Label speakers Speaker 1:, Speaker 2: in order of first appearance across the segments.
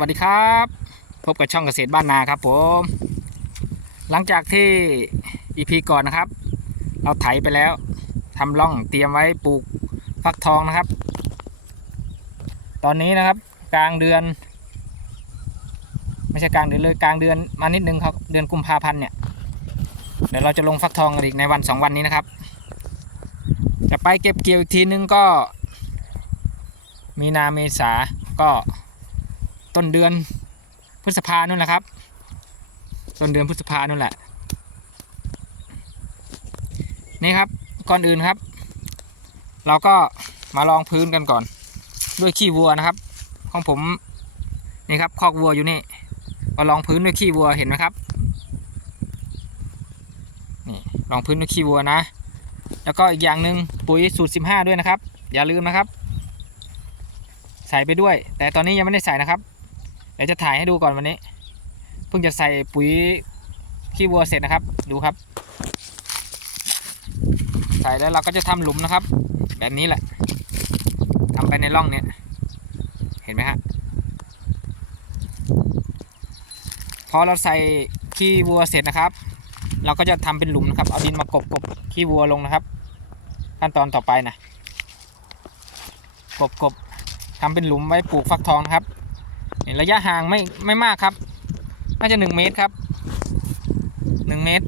Speaker 1: วัสดีครับ พบกับช่องเกษตรบ้านนาครับผม หลังจากที่ EP ก่อนนะครับ เราไถไปแล้วทำร่องเตรียมไว้ปลูกฟักทองนะครับ ตอนนี้นะครับกลางเดือน ไม่ใช่กลางเดือนเลยกลางเดือนมานิดนึงครับเดือนกุมภาพันธ์เนี่ยเดี๋ยวเราจะลงฟักทองอีกในวันสองวันนี้นะครับ จะไปเก็บเกี่ยวอีกทีนึงก็ มีนาเมษาก็ ต้นเดือนพฤษภานู่นแหละครับ ต้นเดือนพฤษภานู่นแหละ นี่ครับก่อนอื่นครับ เราก็มาลองพื้นกันก่อน ด้วยขี้วัวนะครับ ของผมนี่ครับคอกวัวอยู่นี่มาลองพื้นด้วยขี้วัวเห็นไหมครับนี่ลองพื้นด้วยขี้วัวนะ แล้วก็อีกอย่างหนึ่งปุ๋ยสูตร 15 ด้วยนะครับ อย่าลืมนะครับ ใส่ไปด้วย แต่ตอนนี้ยังไม่ได้ใส่นะครับ เดี๋ยวจะถ่ายให้ดูก่อนวันนี้ เพิ่งจะใส่ปุ๋ยขี้วัวเสร็จนะครับ ดูครับ ใส่แล้วเราก็จะทำหลุมนะครับ แบบนี้แหละทำไปในร่องเนี้ยเห็นไหมฮะพอเราใส่ขี้วัวเสร็จนะครับ เราก็จะทำเป็นหลุมนะครับ เอาดินมากบกบขี้วัวลงนะครับ ขั้นตอนต่อไปนะกบกบทำเป็นหลุมไว้ปลูกฟักทองนะครับ ระยะห่างไม่ไม่มากครับ น่าจะหนึ่งเมตรครับหนึ่งเมตร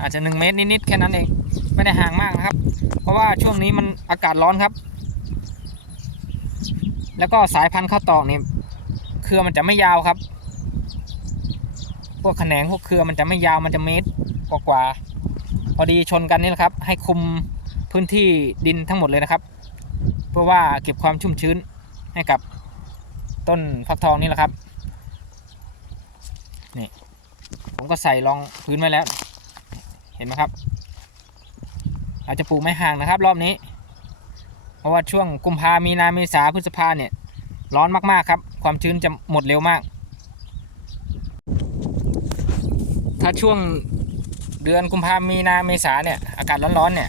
Speaker 1: อาจจะหนึ่งเมตรนิดๆแค่นั้นเองไม่ได้ห่างมากนะครับ เพราะว่าช่วงนี้มันอากาศร้อนครับ แล้วก็สายพันธุ์ข้าวตอกนี่เครือมันจะไม่ยาวครับ พวกแขนงพวกเครือมันจะไม่ยาวมันจะเมตรกว่าๆพอดีชนกันนี่แหละครับ ให้คุมพื้นที่ดินทั้งหมดเลยนะครับ เพื่อว่าเก็บความชุ่มชื้นให้กับ ต้นฟักทองนี่แหละครับนี่ผมก็ใส่รองพื้นไว้แล้ว เห็นไหมครับ เราจะปลูกไม่ห่างนะครับ รอบนี้ เพราะว่าช่วงกุมภามีนาเมษาพฤษภาเนี่ย ร้อนมากๆครับ ความชื้นจะหมดเร็วมาก ถ้าช่วงเดือนกุมภามีนาเมษาเนี่ยอากาศร้อนๆเนี่ย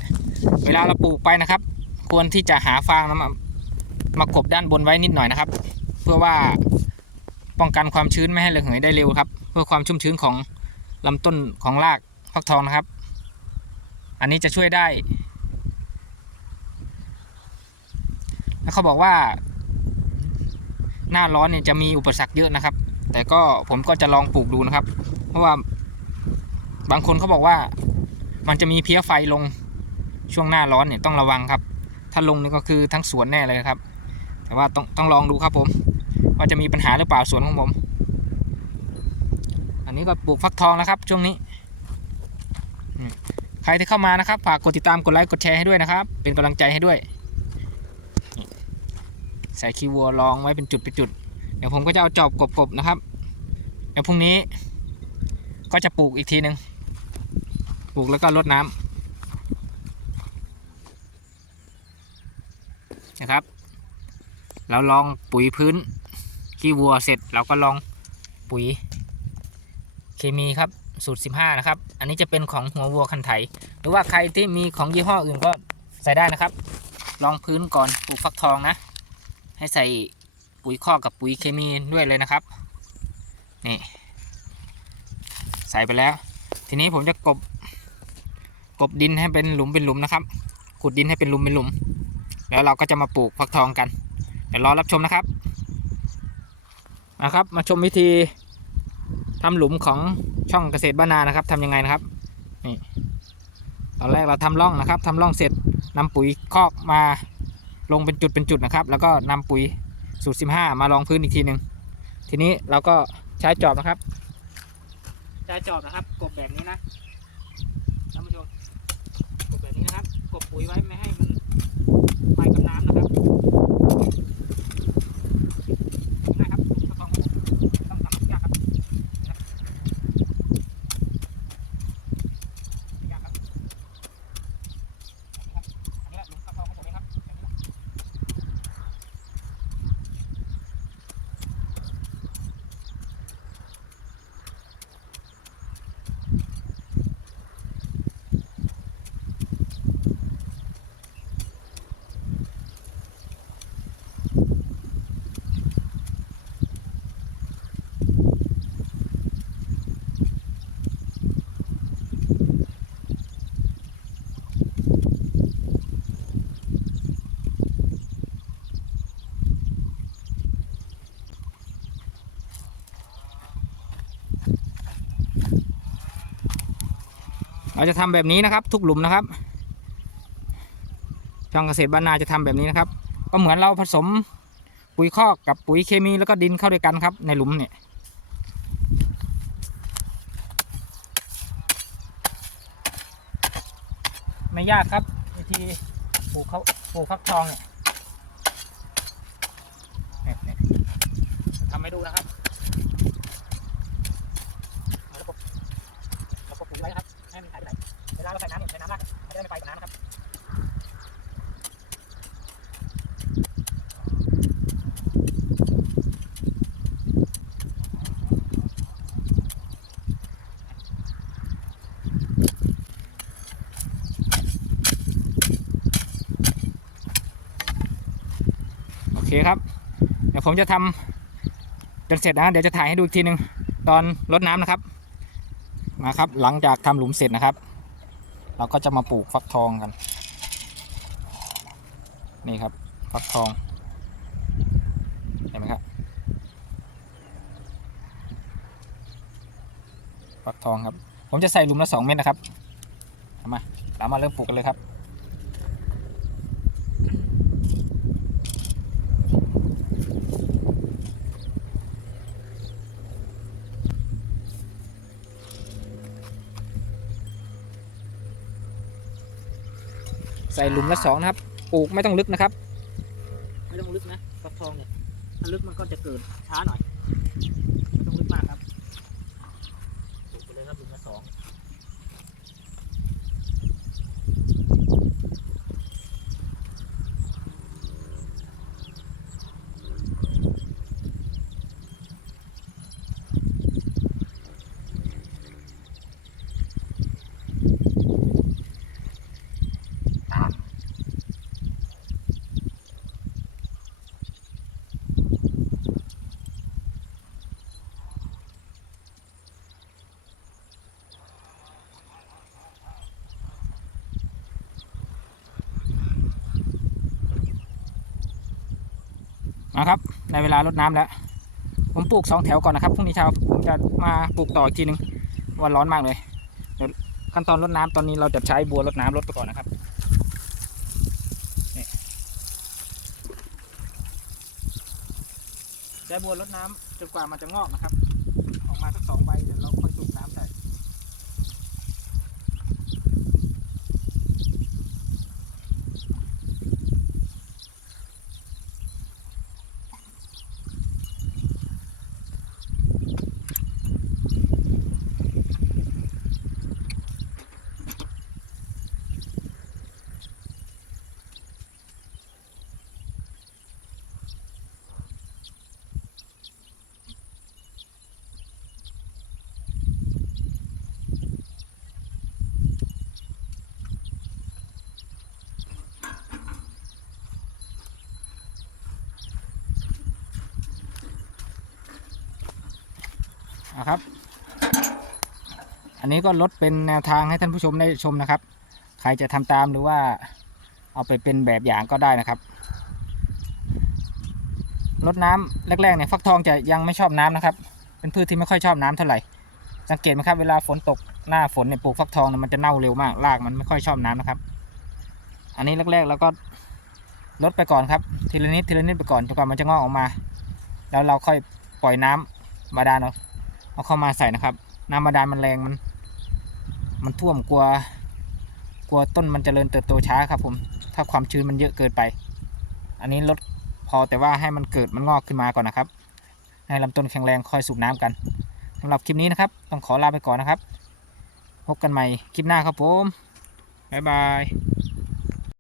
Speaker 1: เวลาเราปลูกไปนะครับ ควรที่จะหาฟางนะมามากบด้านบนไว้นิดหน่อยนะครับ พื่อว่าป้องกันความชื้นไม่ให้ระเหยได้เร็วครับ เพื่อความชุ่มชื้นของลำต้นของรากฟักทองนะครับ อันนี้จะช่วยได้ แล้วเขาบอกว่า หน้าร้อนเนี่ยจะมีอุปสรรคเยอะนะครับ แต่ก็ผมก็จะลองปลูกดูนะครับ เพราะว่าบางคนเขาบอกว่ามันจะมีเพี้ยไฟลงช่วงหน้าร้อนเนี่ยต้องระวังครับ ถ้าลงนี่ก็คือทั้งสวนแน่เลยครับ แต่ว่าต้องต้องลองดูครับผม ว่าจะมีปัญหาหรือเปล่าสวนของผม อันนี้ก็ปลูกฟักทองนะครับช่วงนี้ ใครที่เข้ามานะครับฝากกดติดตามกดไลค์กดแชร์ให้ด้วยนะครับ เป็นกำลังใจให้ด้วยใส่คีวัวรองไว้เป็นจุดเป็นจุด เดี๋ยวผมก็จะเอาจอบกบๆนะครับ เดี๋ยวพรุ่งนี้ ก็จะปลูกอีกทีหนึ่งปลูกแล้วก็รดน้ำนะครับ เราลองปุ๋ยพื้น ขี้วัวเสร็จเราก็ลองปุ๋ย เคมีครับสูตร 15 นะครับ อันนี้จะเป็นของหัววัวคันไถ หรือว่าใครที่มีของยี่ห้ออื่นก็ใส่ได้นะครับ ลองพื้นก่อนปลูกฟักทองนะ ให้ใส่ปุ๋ยคอกกับปุ๋ยเคมีด้วยเลยนะครับ นี่ ใส่ไปแล้ว ทีนี้ผมจะกบ กบดินให้เป็นหลุมเป็นหลุมนะครับ ขุดดินให้เป็นหลุมเป็นหลุม แล้วเราก็จะมาปลูกฟักทองกัน เดี๋ยวรอรับชมนะครับ นะครับ มาชมวิธีทำหลุมของช่องเกษตรบ้านนานะครับทำยังไงนะครับนี่ตอนแรกเราทำร่องนะครับทำร่องเสร็จนำปุ๋ยคอกมาลงเป็นจุดเป็นจุดนะครับ แล้วก็นำปุ๋ยสูตร 15 มาลองพื้นอีกทีหนึ่งทีนี้เราก็ใช้จอบนะครับใช้จอบนะครับ กบแบบนี้นะท่านผู้ชมกบแบบนี้นะครับ กบปุ๋ยไว้ไม่ให้มันไปกับน้ำนะครับง่ายครับต้องต้องทำยากครับยากครับอันนี้แหละหลุมฟักทองของผมเองครับแบบนี้แหละ น เราจะทำแบบนี้นะครับ ทุกหลุมนะครับ ช่องเกษตรบ้านนาจะทำแบบนี้นะครับ ก็เหมือนเราผสมปุ๋ยคอกกับปุ๋ยเคมีแล้วก็ดินเข้าด้วยกันครับ ในหลุมเนี่ยไม่ยากครับวิธีปลูกเขาปลูกฟักทองเนี่ยทำให้ดูนะครับเอาแล้วก็แล้วก็ปลูกไว้นะครับให้มันหายไปไหนเวลาเราใส่น้ำเนี่ยใส่น้ำรากมันจะได้ไม่ไปกับน้ำนะครับ โอเคครับเดี๋ยวผมจะทำจนเสร็จนะเดี๋ยวจะถ่ายให้ดูอีกทีหนึ่งตอนรดน้ำนะครับมาครับ หลังจากทำหลุมเสร็จนะครับ เราก็จะมาปลูกฟักทองกัน นี่ครับฟักทองเห็นไหมครับฟักทองครับ ผมจะใส่หลุมละสองเม็ดนะครับมาเรามาเริ่มปลูกกันเลยครับ ใส่หลุมละสองนะครับปลูกไม่ต้องลึกนะครับ ไม่ต้องลึกนะฟักทองเนี่ยถ้าลึกมันก็จะเกิดช้าหน่อย ไม่ต้องลึกมากครับ ปลูกไปเลยครับหลุมละสอง นะครับในเวลารดน้ำแล้ว ผมปลูกสองแถวก่อนนะครับพรุ่งนี้เช้าผมจะมาปลูกต่ออีกทีหนึงวันร้อนมากเลยเดี๋ยวขั้นตอนรดน้ำตอนนี้เราจะใช้บัวรดน้ำรดไปก่อนนะครับใช้บัวรดน้ำจนกว่ามันจะงอกนะครับ ออกมาสักสองใบเดี๋ยว นะครับ อันนี้ก็ลดเป็นแนวทางให้ท่านผู้ชมได้ชมนะครับ ใครจะทำตามหรือว่าเอาไปเป็นแบบอย่างก็ได้นะครับลดน้ำแรกๆเนี่ยฟักทองจะยังไม่ชอบน้ำนะครับ เป็นพืชที่ไม่ค่อยชอบน้ำเท่าไหร่ สังเกตไหมครับเวลาฝนตกหน้าฝนเนี่ยปลูกฟักทองเนี่ยมันจะเน่าเร็วมากรากมันไม่ค่อยชอบน้ำนะครับ อันนี้แรกๆเราก็ลดไปก่อนครับทีละนิดทีละนิดไปก่อนจนกว่ามันจะงอกออกมา แล้วเราค่อยปล่อยน้ำบาดาลเอา เอาเข้ามาใส่นะครับ น้ำบาดาลมันแรงมัน มันท่วมกลัว กลัวต้นมันจเจริญเติบโตช้าครับผม ถ้าความชื้นมันเยอะเกินไป อันนี้ลดพอแต่ว่าให้มันเกิดมันงอกขึ้นมาก่อนนะครับ ให้ลำต้นแข็งแรงคอยสูบน้ำกันสำหรับคลิปนี้นะครับ ต้องขอลาไปก่อนนะครับ พบกันใหม่คลิปหน้าครับผมบ๊ายบาย